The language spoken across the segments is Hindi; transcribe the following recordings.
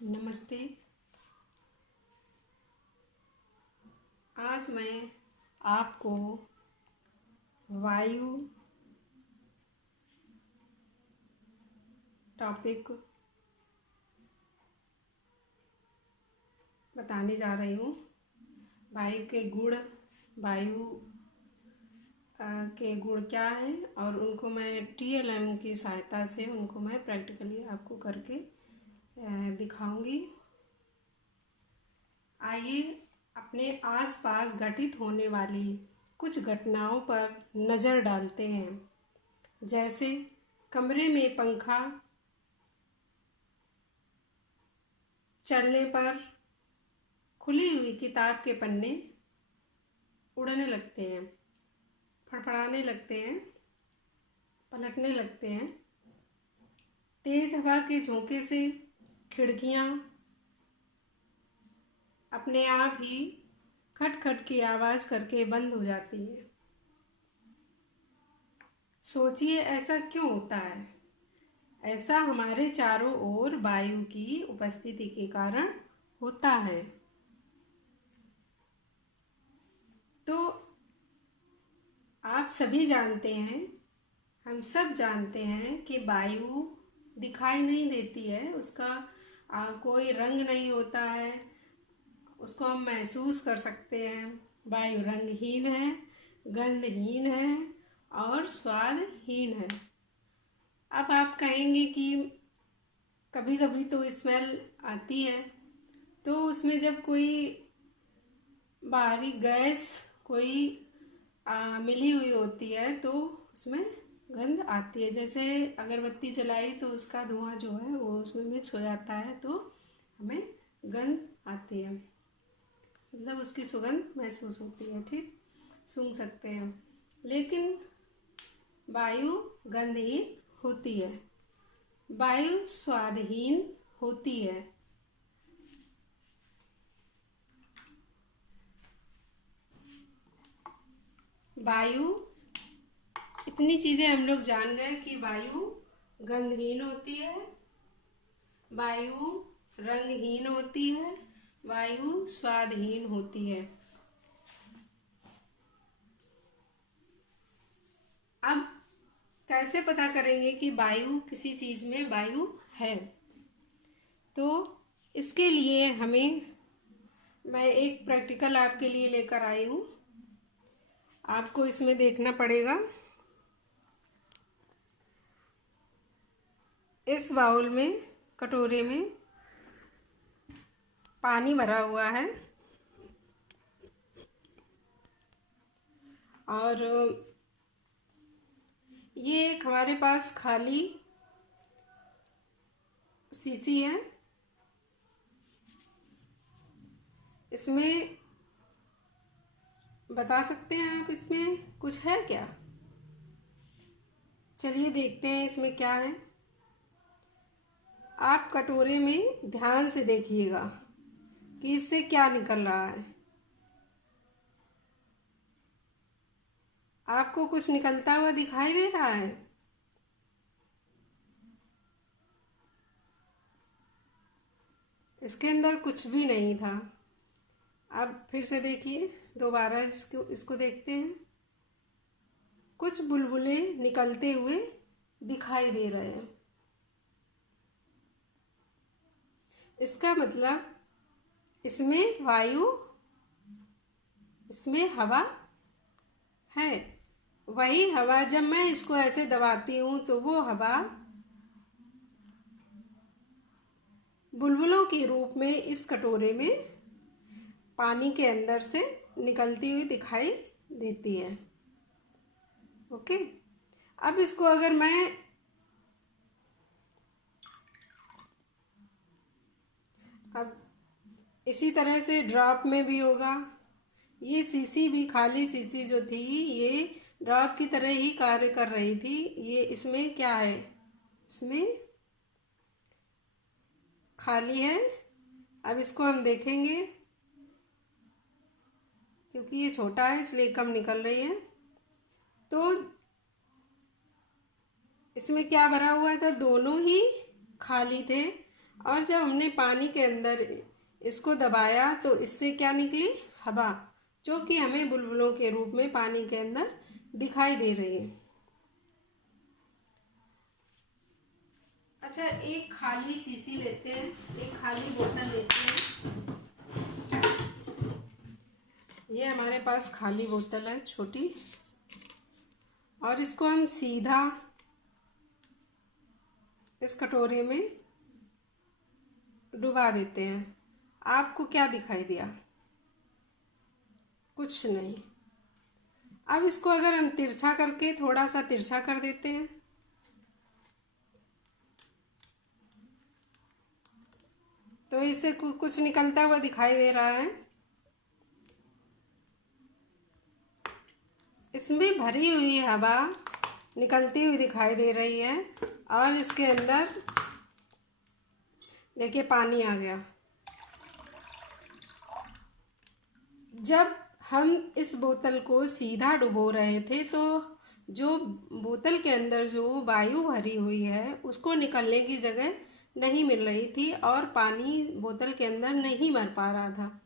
नमस्ते। आज मैं आपको वायु टॉपिक बताने जा रही हूँ। वायु के गुण, वायु के गुण क्या हैं और उनको मैं TLM की सहायता से उनको मैं प्रैक्टिकली आपको करके दिखाऊंगी। आइए अपने आसपास घटित होने वाली कुछ घटनाओं पर नज़र डालते हैं। जैसे कमरे में पंखा चलने पर खुली हुई किताब के पन्ने उड़ने लगते हैं, फड़फड़ाने लगते हैं, पलटने लगते हैं। तेज हवा के झोंके से खिड़कियां अपने आप ही खट खट की आवाज़ करके बंद हो जाती हैं। सोचिए ऐसा क्यों होता है? ऐसा हमारे चारों ओर वायु की उपस्थिति के कारण होता है। तो आप सभी जानते हैं, हम सब जानते हैं कि वायु दिखाई नहीं देती है, उसका कोई रंग नहीं होता है, उसको हम महसूस कर सकते हैं। वायु रंगहीन है, गंधहीन है और स्वादहीन है। अब आप कहेंगे कि कभी कभी तो स्मेल आती है, तो उसमें जब कोई बाहरी गैस कोई मिली हुई होती है तो उसमें गंध आती है। जैसे अगरबत्ती जलाई तो उसका धुआं जो है वो उसमें मिक्स हो जाता है तो हमें गंध आती है, मतलब उसकी सुगंध महसूस होती है, ठीक, सूंघ सकते हैं। लेकिन वायु गंधहीन होती है, वायु स्वादहीन होती है। वायु, इतनी चीज़ें हम लोग जान गए कि वायु गंधहीन होती है, वायु रंगहीन होती है, वायु स्वादहीन होती है। अब कैसे पता करेंगे कि वायु, किसी चीज़ में वायु है? तो इसके लिए मैं एक प्रैक्टिकल आपके लिए लेकर आई हूँ। आपको इसमें देखना पड़ेगा। इस बाउल में, कटोरे में पानी भरा हुआ है और ये एक हमारे पास खाली शीशी है। इसमें बता सकते हैं आप, इसमें कुछ है क्या? चलिए देखते हैं इसमें क्या है। आप कटोरे में ध्यान से देखिएगा कि इससे क्या निकल रहा है। आपको कुछ निकलता हुआ दिखाई दे रहा है? इसके अंदर कुछ भी नहीं था। अब फिर से देखिए, दोबारा इसको देखते हैं। कुछ बुलबुले निकलते हुए दिखाई दे रहे हैं। इसका मतलब इसमें वायु, इसमें हवा है। वही हवा जब मैं इसको ऐसे दबाती हूँ तो वो हवा बुलबुलों के रूप में इस कटोरे में पानी के अंदर से निकलती हुई दिखाई देती है। ओके, अब इसको अगर मैं अब इसी तरह से ड्रॉप में भी होगा। ये शीशी भी, खाली शीशी जो थी, ये ड्रॉप की तरह ही कार्य कर रही थी। ये इसमें क्या है? इसमें खाली है। अब इसको हम देखेंगे, क्योंकि ये छोटा है इसलिए कम निकल रही है। तो इसमें क्या भरा हुआ था? दोनों ही खाली थे और जब हमने पानी के अंदर इसको दबाया तो इससे क्या निकली? हवा, जो कि हमें बुलबुलों के रूप में पानी के अंदर दिखाई दे रही है। अच्छा, एक खाली शीशी लेते हैं, एक खाली बोतल लेते हैं। ये हमारे पास खाली बोतल है छोटी, और इसको हम सीधा इस कटोरे में डुबा देते हैं। आपको क्या दिखाई दिया? कुछ नहीं। अब इसको अगर हम तिरछा करके थोड़ा सा तिरछा कर देते हैं तो इससे कुछ निकलता हुआ दिखाई दे रहा है। इसमें भरी हुई हवा निकलती हुई दिखाई दे रही है, और इसके अंदर देखिए पानी आ गया। जब हम इस बोतल को सीधा डुबो रहे थे तो जो बोतल के अंदर जो वायु भरी हुई है उसको निकलने की जगह नहीं मिल रही थी, और पानी बोतल के अंदर नहीं मर पा रहा था।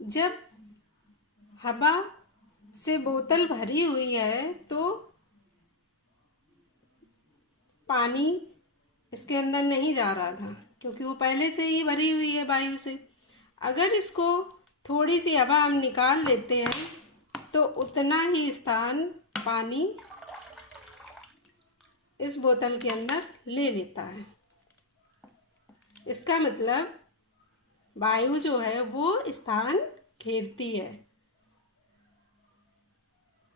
जब हवा से बोतल भरी हुई है तो पानी इसके अंदर नहीं जा रहा था, क्योंकि वो पहले से ही भरी हुई है वायु से। अगर इसको थोड़ी सी हवा हम निकाल लेते हैं तो उतना ही स्थान पानी इस बोतल के अंदर ले लेता है। इसका मतलब वायु जो है वो स्थान घेरती है।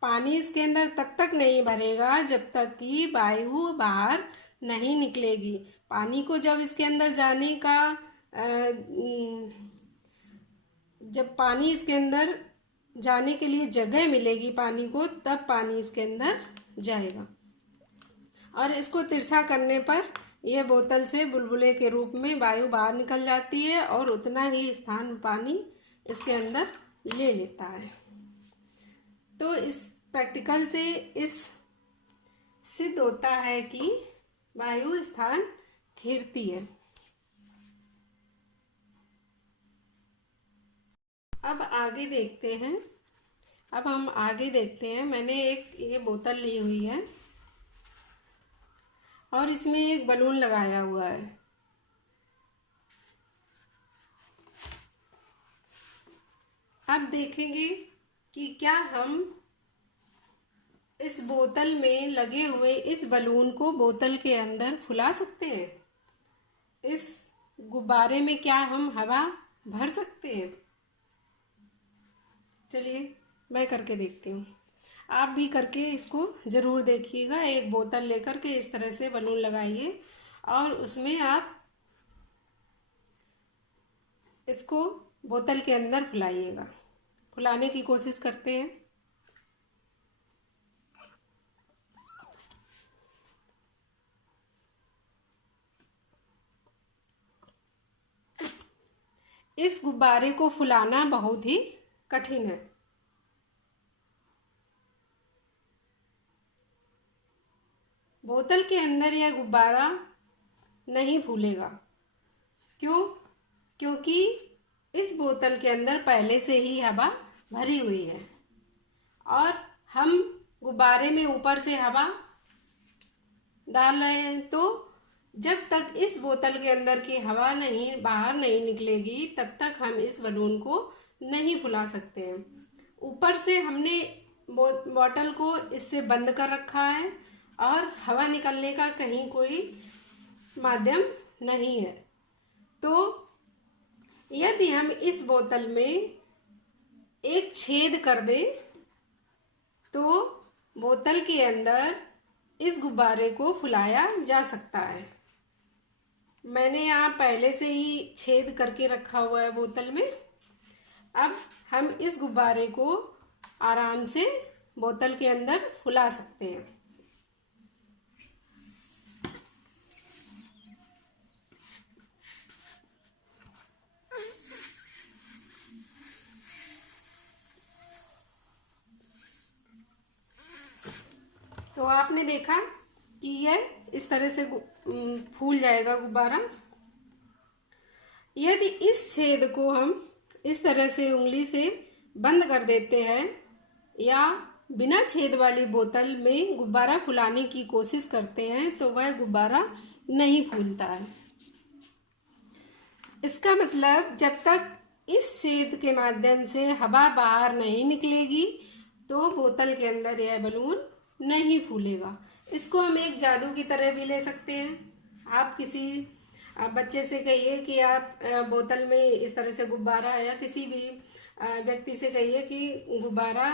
पानी इसके अंदर तब तक नहीं भरेगा जब तक कि वायु बाहर नहीं निकलेगी। पानी को जब इसके अंदर जाने का जब पानी इसके अंदर जाने के लिए जगह मिलेगी पानी को, तब पानी इसके अंदर जाएगा। और इसको तिरछा करने पर यह बोतल से बुलबुले के रूप में वायु बाहर निकल जाती है, और उतना ही स्थान पानी इसके अंदर ले लेता है। तो इस प्रैक्टिकल से इस सिद्ध होता है कि वायु स्थान घेरती है। अब आगे देखते हैं। अब हम आगे देखते हैं। मैंने एक ये बोतल ली हुई है और इसमें एक बलून लगाया हुआ है। अब देखेंगे कि क्या हम इस बोतल में लगे हुए इस बलून को बोतल के अंदर फुला सकते हैं। इस गुब्बारे में क्या हम हवा भर सकते हैं? चलिए मैं करके देखती हूँ। आप भी करके इसको ज़रूर देखिएगा। एक बोतल लेकर के इस तरह से बलून लगाइए और उसमें आप इसको बोतल के अंदर फुलाइएगा। फुलाने की कोशिश करते हैं। इस गुब्बारे को फुलाना बहुत ही कठिन है। बोतल के अंदर यह गुब्बारा नहीं फूलेगा। क्यों? क्योंकि इस बोतल के अंदर पहले से ही हवा भरी हुई है, और हम गुब्बारे में ऊपर से हवा डाल रहे हैं। तो जब तक इस बोतल के अंदर की हवा नहीं बाहर नहीं निकलेगी तब तक हम इस बलून को नहीं फुला सकते हैं। ऊपर से हमने बोतल को इससे बंद कर रखा है और हवा निकलने का कहीं कोई माध्यम नहीं है। तो यदि हम इस बोतल में एक छेद कर दें तो बोतल के अंदर इस गुब्बारे को फुलाया जा सकता है। मैंने यहाँ पहले से ही छेद करके रखा हुआ है बोतल में। अब हम इस गुब्बारे को आराम से बोतल के अंदर फुला सकते हैं। तो आपने देखा कि यह इस तरह से फूल जाएगा गुब्बारा। यदि इस छेद को हम इस तरह से उंगली से बंद कर देते हैं या बिना छेद वाली बोतल में गुब्बारा फुलाने की कोशिश करते हैं तो वह गुब्बारा नहीं फूलता है। इसका मतलब जब तक इस छेद के माध्यम से हवा बाहर नहीं निकलेगी तो बोतल के अंदर यह बलून नहीं फूलेगा। इसको हम एक जादू की तरह भी ले सकते हैं। आप किसी बच्चे से कहिए कि आप बोतल में इस तरह से गुब्बारा, या किसी भी व्यक्ति से कहिए कि गुब्बारा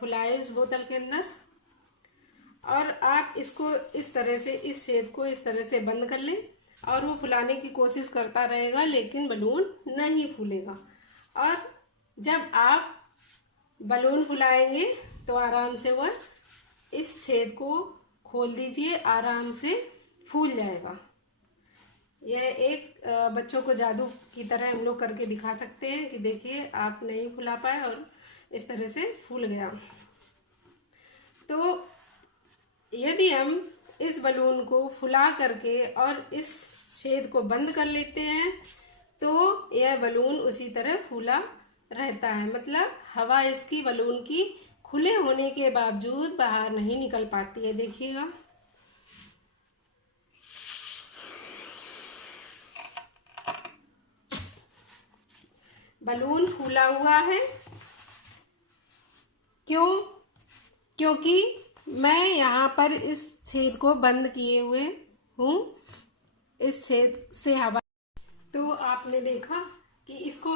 फुलाए उस बोतल के अंदर, और आप इसको इस तरह से, इस छेद को इस तरह से बंद कर लें और वो फुलाने की कोशिश करता रहेगा लेकिन बलून नहीं फूलेगा। और जब आप बलून फुलाएंगे तो आराम से वह इस छेद को खोल दीजिए, आराम से फूल जाएगा। यह एक बच्चों को जादू की तरह हम लोग करके दिखा सकते हैं कि देखिए आप नहीं फुला पाए और इस तरह से फूल गया। तो यदि हम इस बलून को फुला करके और इस छेद को बंद कर लेते हैं तो यह बलून उसी तरह फूला रहता है। मतलब हवा इसकी बलून की खुले होने के बावजूद बाहर नहीं निकल पाती है। देखिएगा, बलून फूला हुआ है। क्योंकि मैं यहाँ पर इस छेद को बंद किए हुए हूँ, इस छेद से हवा। तो आपने देखा कि इसको